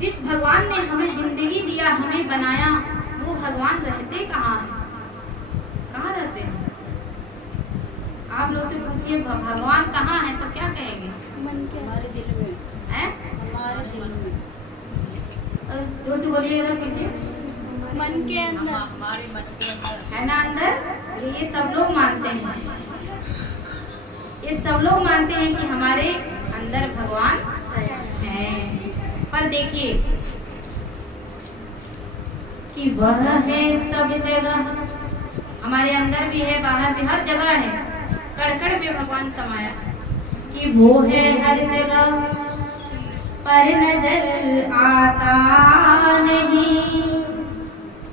जिस भगवान ने हमें जिंदगी दिया, हमें बनाया, वो भगवान रहते कहाँ हैं? कहाँ रहते हैं? आप लोग से पूछिए भगवान कहाँ है तो क्या कहेंगे? मन के हमारे दिल में हैं? हमारे दिल में। जोर से बोलिए इधर पीछे। मन के अंदर हमारे मन के अंदर है ना अंदर। ये सब लोग मानते हैं, ये सब लोग मानते हैं कि हमारे अंदर भगवान है। पर देखिए कि वह है सब जगह, हमारे अंदर भी है, बाहर भी, हर जगह है। कड़ में भगवान समाया कि वो है हर जगह, पर नजर आता नहीं,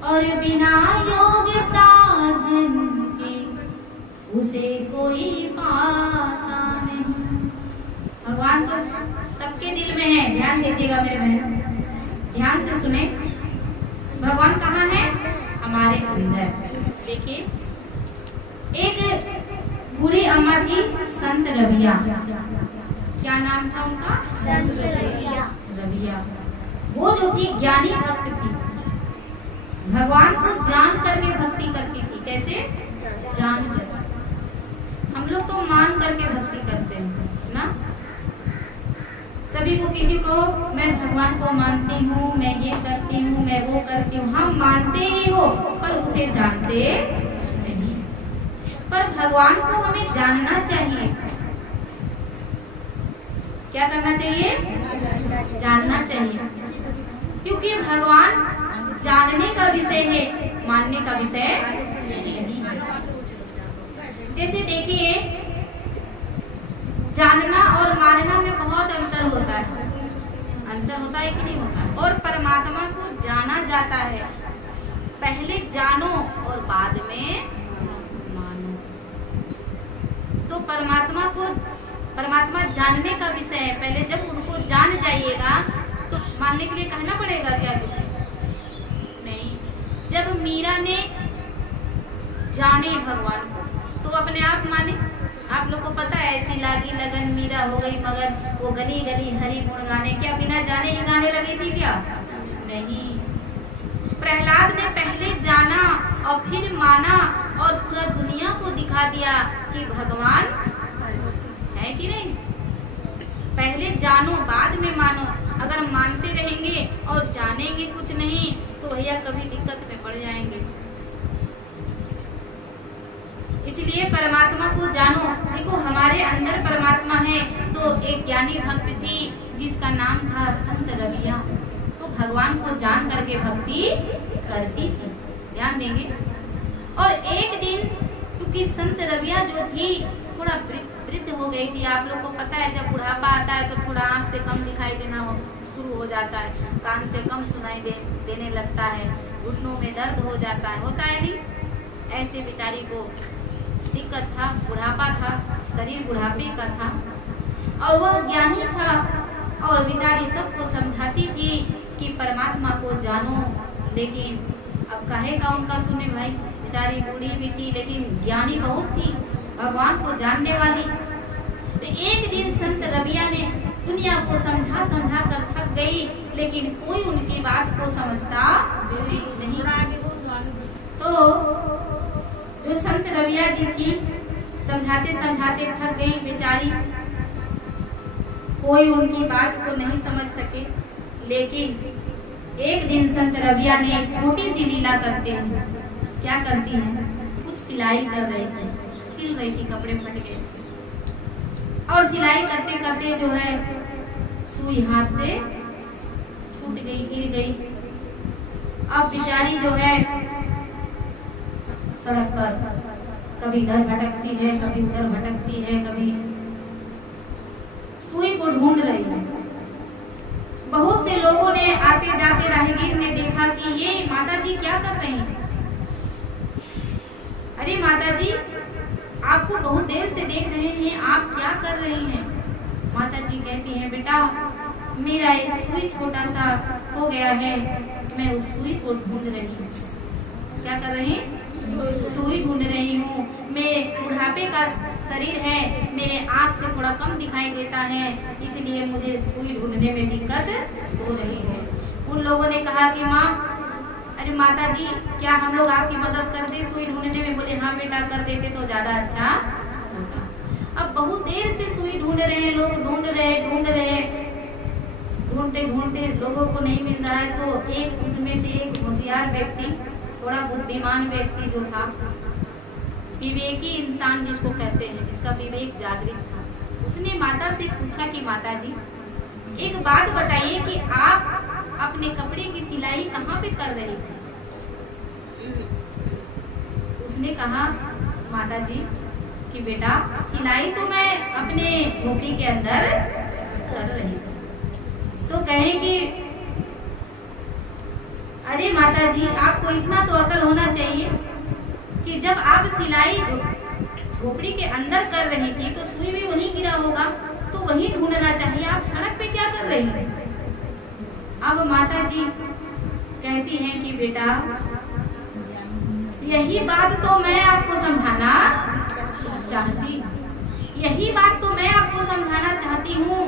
और बिना योग साधन के उसे कोई पाता नहीं। भगवान तो सबके दिल में है। ध्यान दीजिएगा मेरे बहन, ध्यान से सुने। भगवान कहाँ है? हमारे अंदर। देखिए एक बूढ़ी अम्मा थी, संत रविया। क्या नाम था उनका? संत रविया। रविया। वो जो थी ज्ञानी भक्त थी, भगवान को जान करके भक्ति करती थी। कैसे? जान कर। हम लोग तो मान करके भक्ति करते हैं ना। सभी को, किसी को मैं भगवान को मानती हूँ, मैं ये करती हूँ, मैं वो करती हूँ, हम मानते ही हो पर उसे जानते नहीं। पर भगवान को हमें जानना चाहिए। क्या करना चाहिए? जानना चाहिए, क्योंकि भगवान जानने का विषय है, मानने का विषय नहीं। जैसे देखिए, जानना और मानना में बहुत अंतर होता है। अंतर होता है कि नहीं होता? और परमात्मा को जाना जाता है, पहले जानो और बाद में मानो। तो परमात्मा जानने का विषय है। पहले जब उनको जान जाइएगा तो मानने के लिए कहना पड़ेगा क्या कुछ? नहीं। जब मीरा ने जाने भगवान को तो अपने आप माने। आप लोग को पता है, ऐसी लागी लगन मीरा हो गई मगन, वो गली गली हरि गुण गाने। क्या बिना जाने ही गाने लगी थी क्या? नहीं। प्रहलाद ने पहले जाना और फिर माना और पूरा दुनिया को दिखा दिया कि भगवान है कि नहीं। पहले जानो बाद में मानो। अगर मानते रहेंगे और जानेंगे कुछ नहीं तो भैया कभी दिक्कत में पड़ जाएंगे। इसलिए परमात्मा को जानो। देखो हमारे अंदर परमात्मा है। तो एक ज्ञानी भक्त थी जिसका नाम था संत रविया, तो भगवान को जान करके भक्ति करती थी। ध्यान देंगे। और एक दिन, क्योंकि संत रविया जो थी थोड़ा वृद्ध हो गई थी। आप लोग को पता है, जब बुढ़ापा आता है तो थोड़ा आंख से कम दिखाई देना शुरू हो जाता है, कान से कम सुनाई देने लगता है, घुटनों में दर्द हो जाता है, होता है नहीं। ऐसे बेचारी को दिक्कत था, बुढ़ापा था, शरीर बुढ़ापे का था, और वह ज्ञानी था और बेचारी सबको समझाती थी कि परमात्मा को जानो। लेकिन अब कहेगा उनका सुने भाई, बेचारी बूढ़ी भी थी लेकिन ज्ञानी बहुत थी, भगवान को जानने वाली। तो एक दिन संत रविया ने दुनिया को समझा समझा कर थक गई, लेकिन कोई उनकी बात को समझता नहीं। तो जो संत रविया जी थी, समझाते समझाते थक गई बेचारी, कोई उनकी बात को नहीं समझ सके। लेकिन एक दिन संत रविया ने एक छोटी सी लीला करते हैं। क्या करती हैं? कुछ सिलाई कर रही थी, सिल रही थी, कपड़े फट गए और सिलाई करते करते जो है सुई हाथ से छूट गई, गिर गई। अब बेचारी जो है सड़क पर कभी इधर भटकती है, कभी उधर भटकती है, कभी सुई को ढूंढ रही है। बहुत से लोगों ने, आते जाते राहगीर ने देखा कि ये माता जी क्या कर रही हैं। अरे माता जी, आपको बहुत देर से देख रहे हैं, आप क्या कर रही हैं? माता जी कहती हैं, बेटा मेरा एक सुई छोटा सा हो गया है, मैं उस सुई को ढूंढ रही हूँ। क्या कर रही? सुई ढूंढ रही हूँ। मेरे बुढ़ापे का शरीर है, मेरे आँख से थोड़ा कम दिखाई देता है, इसलिए मुझे सुई ढूंढने में दिक्कत हो रही है। उन लोगों ने कहा कि माँ, अरे माता जी, क्या हम लोग आपकी मदद कर दे सुई ढूंढने में? बोले हाँ बेटा, कर देते तो ज्यादा अच्छा होता। अब बहुत देर से सुई ढूंढ रहे हैं लोग, ढूंढ रहे, ढूंढते ढूंढते लोगों को नहीं मिल रहा है। तो एक उसमें से एक होशियार व्यक्ति, थोड़ा बुद्धिमान व्यक्ति जो था, विवेकी इंसान जिसको कहते हैं, जिसका विवेक जागृत था, उसने माता से पूछा कि माता जी, एक बात बताइए कि आप अपने कपड़े की सिलाई कहाँ पे कर रही थी? उसने कहा माता जी कि बेटा, सिलाई तो मैं अपने झोपड़ी के अंदर कर रही थी। तो कहे कि अरे माता जी, आपको इतना तो अकल होना चाहिए कि जब आप सिलाई झोपड़ी के अंदर कर रही थी तो सुई भी वहीं गिरा होगा, तो वहीं ढूंढना चाहिए। आप सड़क पे क्या कर रही हैं? अब माता जी कहती हैं कि बेटा, यही बात तो मैं आपको समझाना चाहती हूँ, यही बात तो मैं आपको समझाना चाहती हूँ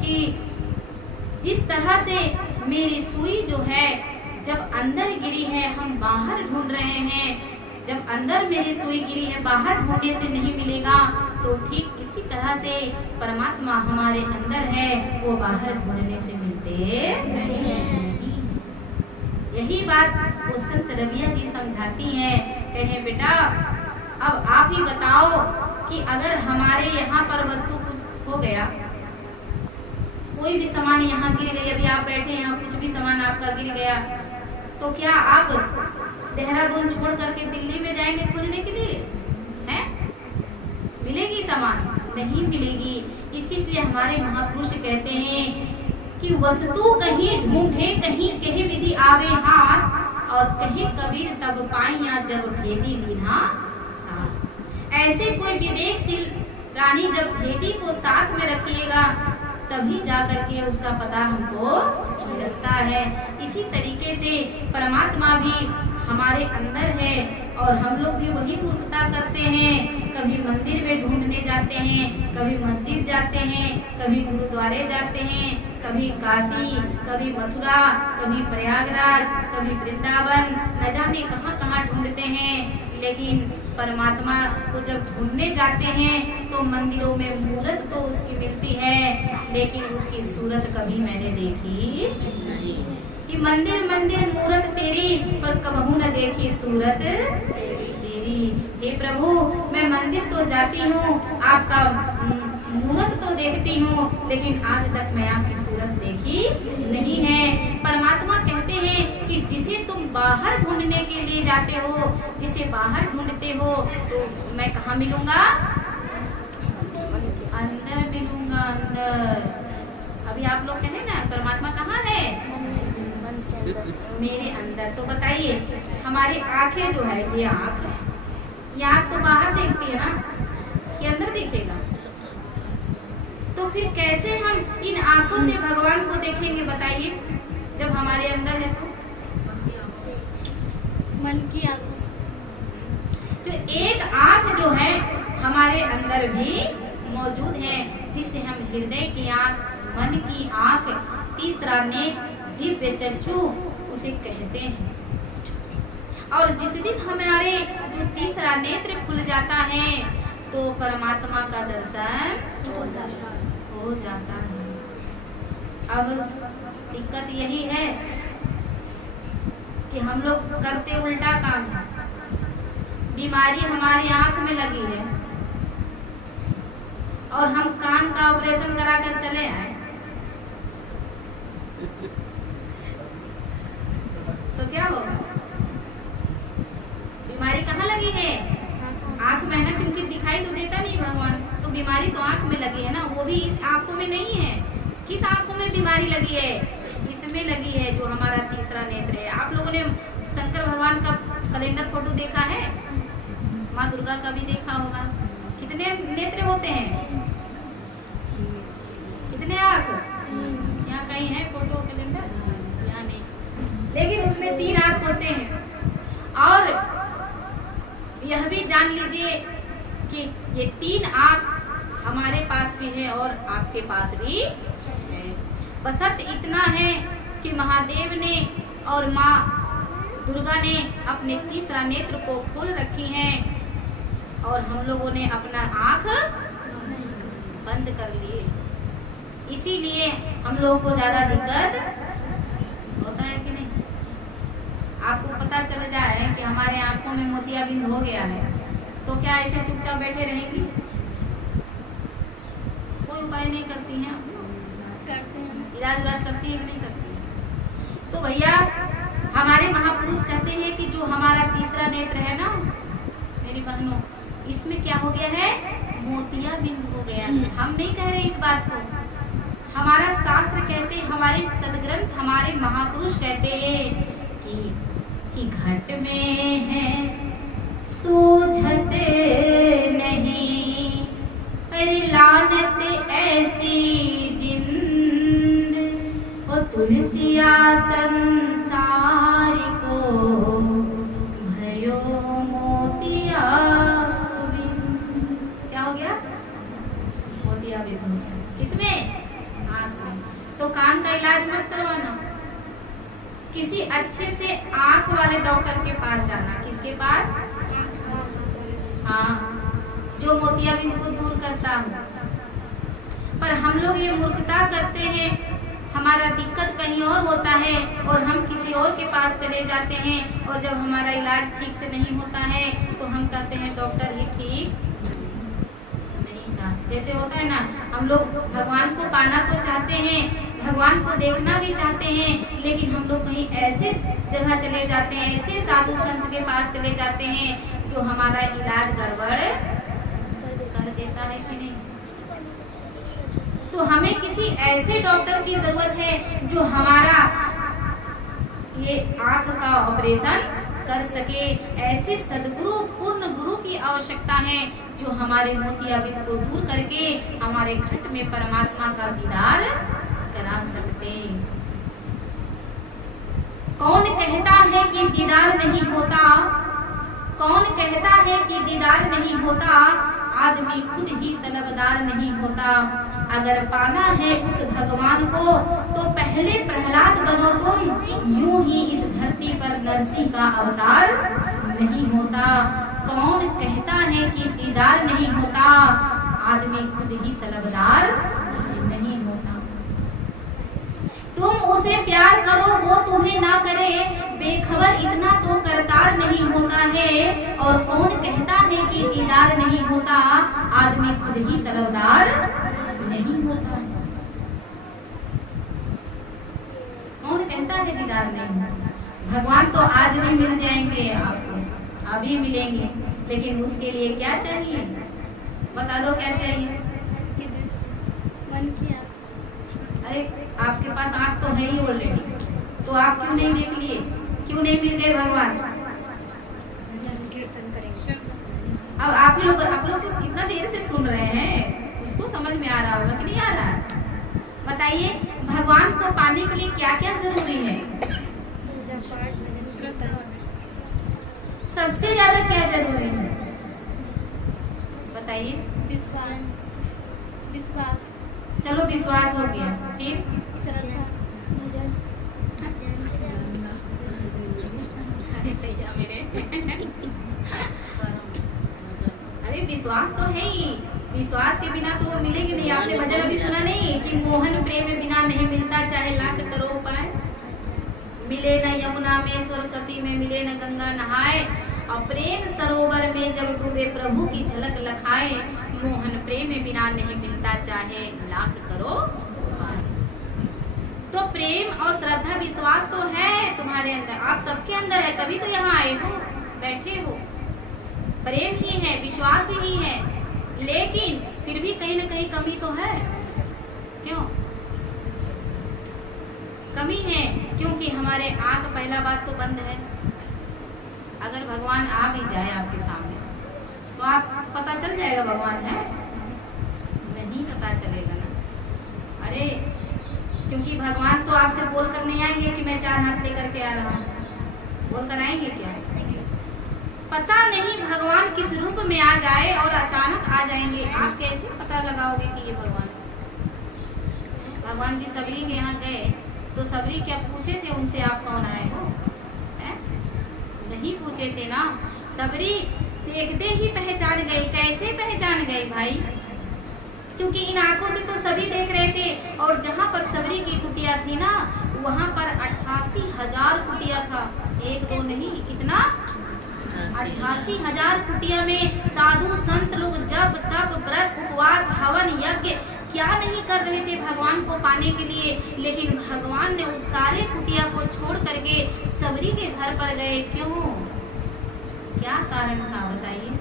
कि जिस तरह से मेरी सुई जो है जब अंदर गिरी है, हम बाहर ढूंढ रहे हैं, जब अंदर मेरी सुई गिरी है, बाहर ढूंढने से नहीं मिलेगा, तो ठीक इसी तरह से परमात्मा हमारे अंदर है, वो बाहर ढूंढने से मिलते नहीं। यही बात वो संत रबिया जी समझाती हैं। कहे बेटा, अब आप ही बताओ कि अगर हमारे यहाँ पर वस्तु कुछ हो गया, कोई भी सामान यहाँ गिर गई, अभी आप बैठे हैं, यहाँ कुछ भी सामान आपका गिर गया, तो क्या आप देहरादून छोड़ करके दिल्ली में जाएंगे खोजने के लिए? हैं? मिलेगी सामान? नहीं मिलेगी। इसीलिए हमारे महापुरुष कहते हैं कि वस्तु कहीं ढूंढे, कहीं कहे विधि आवे हाथ, और कहे कबीर तब पाइया जब भेदी लीना साथ। ऐसे कोई विवेकशील रानी जब भेदी को साथ में रखिएगा, तभी जाकर के उसका पता हमको चलता है। इसी तरीके से परमात्मा भी हमारे अंदर है और हम लोग भी वही मूर्खता करते हैं। कभी मंदिर में ढूंढने जाते हैं, कभी मस्जिद जाते हैं, कभी गुरुद्वारे जाते हैं, कभी काशी, कभी मथुरा, कभी प्रयागराज, कभी वृंदावन, न जाने कहाँ कहाँ ढूंढते हैं। लेकिन परमात्मा को जब ढूंढने जाते हैं तो मंदिरों में मूर्त तो उसकी मिलती है, लेकिन उसकी सूरत कभी मैंने देखी नहीं। कि मंदिर मंदिर मूरत तेरी, पर कबहू न देखी सूरत तेरी। हे प्रभु, मैं मंदिर तो जाती हूँ, आपका मूरत तो देखती हूँ, लेकिन आज तक मैं आपकी सूरत देखी नहीं है। परमात्मा कहते हैं कि जिसे तुम बाहर ढूंढने के लिए जाते हो, जिसे बाहर ढूंढते हो, तो मैं कहाँ मिलूंगा? अंदर मिलूंगा, अंदर। अभी आप लोग कहें ना परमात्मा कहाँ है? मेरे अंदर। तो बताइए, हमारी आंखें जो है, ये आंख तो बाहर देखती है ना, ये अंदर देखेगा? तो फिर कैसे हम इन आंखों से भगवान को देखेंगे बताइए, जब हमारे अंदर है तो? मन की आंखों से। तो एक आंख जो है हमारे अंदर भी मौजूद है, जिससे हम हृदय की आंख, मन की आंख, तीसरा नेत्र, दिव्य चक्षु उसे कहते हैं। और जिस दिन हमारे जो तीसरा नेत्र खुल जाता है तो परमात्मा का दर्शन हो जाता है। अब दिक्कत यही है कि हम लोग करते उल्टा काम। बीमारी हमारी आंख में लगी है और हम कान का ऑपरेशन करा कर चले आए, तो क्या होगा? बीमारी कहाँ लगी है? आंख में है ना, क्योंकि दिखाई तो देता नहीं भगवान, तो बीमारी तो आंख में लगी है ना, वो भी इस आंखों में नहीं है। किस आंखों में बीमारी लगी है? इसमें लगी है, जो हमारा तीसरा नेत्र है। आप लोगों ने शंकर भगवान का कैलेंडर फोटो देखा है? माँ दुर्गा का भी देखा होगा। कितने नेत्र होते हैं? कितने आंख? यहाँ कहीं है फोटो कैलेंडर? यहाँ नहीं, लेकिन उसमें 3 आंख होते हैं। और यह भी जान लीजिए कि ये 3 आंख हमारे पास भी है और आपके पास भी है। बसत इतना है कि महादेव ने और माँ दुर्गा ने अपने तीसरा नेत्र को खोल रखी है और हम लोगों ने अपना आंख बंद कर लिए। इसीलिए हम लोगों को ज्यादा दिक्कत होता है कि नहीं। आपको पता चल जाए कि हमारे आंखों में मोतियाबिंद हो गया है तो क्या ऐसे चुपचाप बैठे रहेंगी? कोई उपाय नहीं करती हैं? करते हैं। इलाज करती है कि नहीं करती है? तो भैया हमारे महापुरुष कहते हैं कि जो हमारा तीसरा नेत्र है ना मेरी बहनों, इसमें क्या हो गया है? मोतियाबिंद हो गया है। हम नहीं कह रहे इस बात को, हमारा शास्त्र कहते, हमारे सदग्रंथ, हमारे महापुरुष कहते हैं कि घट में है सूझते नहीं, अरे लानत ऐसी जिंद वो तुलसिया संसार को भयो मोतिया बिंद। क्या हो गया? मोतियाबिंद हो गया। किसमें? आँख में। तो कान का इलाज मत करवाना, किसी अच्छे से आंख वाले डॉक्टर के पास जाना। किसके पास? हाँ, जो मोतियाबिंद को दूर करता हो। पर हम लोग ये मूर्खता करते हैं, हमारा दिक्कत कहीं और होता है और हम किसी और के पास चले जाते हैं और जब हमारा इलाज ठीक से नहीं होता है तो हम कहते हैं डॉक्टर ही ठीक नहीं था। जैसे होता है ना, हम लोग भगवान को पाना तो चाहते हैं, भगवान को देखना भी चाहते हैं, लेकिन हम लोग कहीं ऐसे जगह चले जाते हैं, ऐसे साधु संत के पास चले जाते हैं जो हमारा इलाज गड़बड़ कर देता है कि नहीं। तो हमें किसी ऐसे डॉक्टर की जरूरत है जो हमारा ये आंख का ऑपरेशन कर सके। ऐसे सदगुरु, पूर्ण गुरु की आवश्यकता है जो हमारे मोतियाबिंद को दूर करके हमारे घट में परमात्मा का दीदार करा सकते। कौन कहता है कि दीदार नहीं होता? कौन कहता है कि दीदार नहीं होता? आदमी खुद ही तलबदार नहीं होता। अगर पाना है उस भगवान को तो पहले प्रहलाद बनो तुम, यूं ही इस धरती पर नरसिंह का अवतार नहीं होता। कौन कहता है कि दीदार नहीं होता? आदमी खुद ही तलबदार नहीं होता। तुम उसे प्यार करो वो तुम्हें ना करे, बेखबर इतना तो करतार नहीं होता है। और कौन कहता है कि दीदार नहीं होता? आदमी खुद ही तलबदार नहीं होता। कौन कहता है दीदार नहीं होता? भगवान तो आज भी मिल जाएंगे आपको, अभी मिलेंगे, लेकिन उसके लिए क्या चाहिए? बता दो क्या चाहिए? मन किया। अरे आपके पास आँख तो है ही ऑलरेडी, तो आप क्यों नहीं देख लिए? क्यों नहीं मिल गए भगवान? अब आप लोग तो कितना देर से सुन रहे हैं, कुछ तो समझ में आ रहा होगा कि नहीं आ रहा है? बताइए, भगवान को पाने के लिए क्या क्या जरूरी है? सबसे ज्यादा क्या जरूरी है बताइए? विश्वास। विश्वास। चलो विश्वास हो गया, ठीक। श्रद्धा। अरे विश्वास तो है ही, विश्वास के बिना तो वो मिलेगी नहीं। आपने भजन अभी सुना नहीं कि मोहन प्रेम बिना नहीं मिलता, चाहे लाख करो उपाय। मिले न यमुना में सरस्वती में, मिले न गंगा नहाए, और प्रेम सरोवर में जब डूबे प्रभु की झलक लखाए। मोहन प्रेम बिना नहीं मिलता, चाहे लाख करो उपाय। तो प्रेम और श्रद्धा विश्वास तो है तुम्हारे अंदर, आप सबके अंदर है, तभी तो यहाँ आए हो, बैठे हो। प्रेम ही है, विश्वास ही है, लेकिन फिर भी कहीं ना कहीं कमी तो है। क्यों कमी है? क्योंकि हमारे आंख पहला बात तो बंद है। अगर भगवान आ भी जाए आपके सामने तो आप पता चल जाएगा भगवान है? नहीं पता चलेगा ना। अरे क्योंकि भगवान तो आपसे बोल कर नहीं आएंगे कि मैं 4 हाथ लेकर के आ रहा हूँ, बोल कर आएंगे क्या? पता नहीं भगवान किस रूप में आ जाए और अचानक आ जाएंगे, आप कैसे पता लगाओगे कि ये भगवान? भगवान जी सबरी के यहाँ गए तो सबरी क्या पूछे थे उनसे आप कौन आए हो? हैं? नहीं पूछे थे ना। सबरी देखते ही पहचान गई। कैसे पहचान गई भाई? क्योंकि इन आंखों से तो सभी देख रहे थे, और जहाँ पर सबरी की कुटिया थी ना, वहाँ पर 88,000 कुटिया था। एक दो नहीं, कितना? 88,000 कुटिया में साधु संत लोग जब तप व्रत उपवास हवन यज्ञ क्या नहीं कर रहे थे भगवान को पाने के लिए। लेकिन भगवान ने उस सारे कुटिया को छोड़ करके सबरी के घर पर गए। क्यों? क्या कारण था बताइए?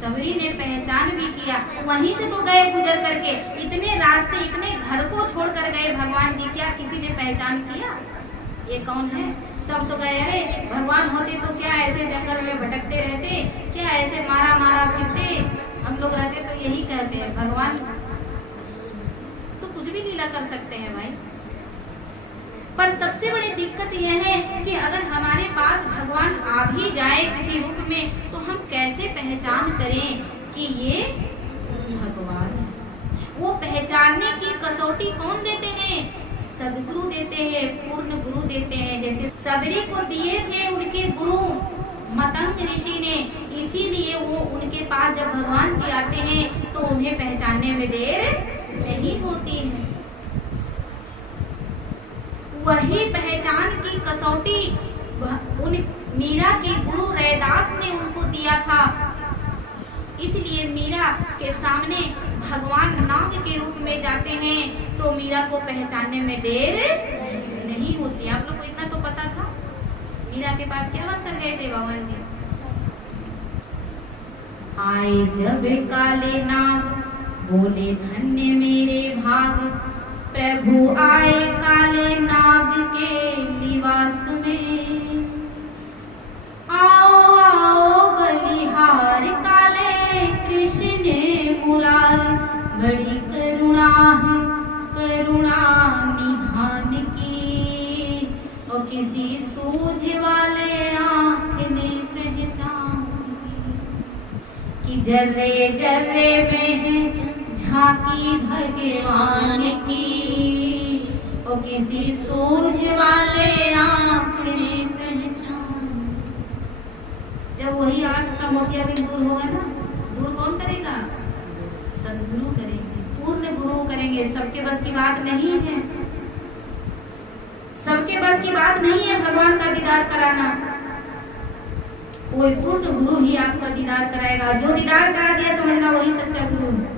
सबरी ने पहचान भी किया, वहीं से तो गए गुजर करके, इतने रास्ते इतने घर को छोड़कर गए भगवान जी, क्या किसी ने पहचान किया ये कौन है? सब तो गए, अरे भगवान होते तो क्या ऐसे जंगल में भटकते रहते, क्या ऐसे मारा मारा फिरते, हम लोग रहते तो यही कहते हैं भगवान तो कुछ भी लीला कर सकते हैं भाई। पर सबसे बड़ी दिक्कत यह है कि अगर हमारे पास भगवान आ भी जाए किसी रूप में, तो हम कैसे पहचान करें कि ये भगवान है? वो पहचानने की कसौटी कौन देते हैं? सदगुरु देते हैं, पूर्ण गुरु देते हैं। जैसे सबरी को दिए थे उनके गुरु मतंग ऋषि ने, इसीलिए वो उनके पास जब भगवान जी आते हैं तो उन्हें पहचानने में देर नहीं होती है। वही पहचान की कसौटी उन मीरा के गुरु रैदास ने उनको दिया था। इसलिए मीरा के सामने भगवान नाग के रूप में जाते हैं तो मीरा को पहचानने में देर नहीं होती। आप लोग को इतना तो पता था। मीरा के पास क्या कर गए थे भगवान जी? आए जब काले नाग, बोले धन्य मेरे भाग, प्रभु आए काले नाग के निवास में। आओ आओ बलिहार काले कृष्ण मुरार, बड़ी करुणा है करुणा निधान की, और किसी सूझ वाले आँख ने पहचान की, जर्रे जर्रे में है झांकी भगवान की, और किसी सूझ वाले आँख ने पहचान। जब वही आँख का मोतियाबिंद दूर होगा ना, दूर कौन करेगा? सदगुरु करेंगे, पूर्ण गुरु करेंगे। सबके बस की बात नहीं है, सबके बस की बात नहीं है भगवान का दीदार कराना। कोई पूर्ण गुरु ही आपका दीदार कराएगा। जो दीदार करा दिया समझना वही सच्चा गुरु है।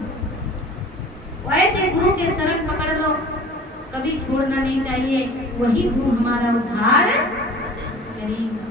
वैसे गुरु के शरण पकड़ लो, कभी छोड़ना नहीं चाहिए। वही गुरु हमारा उद्धार करेगा।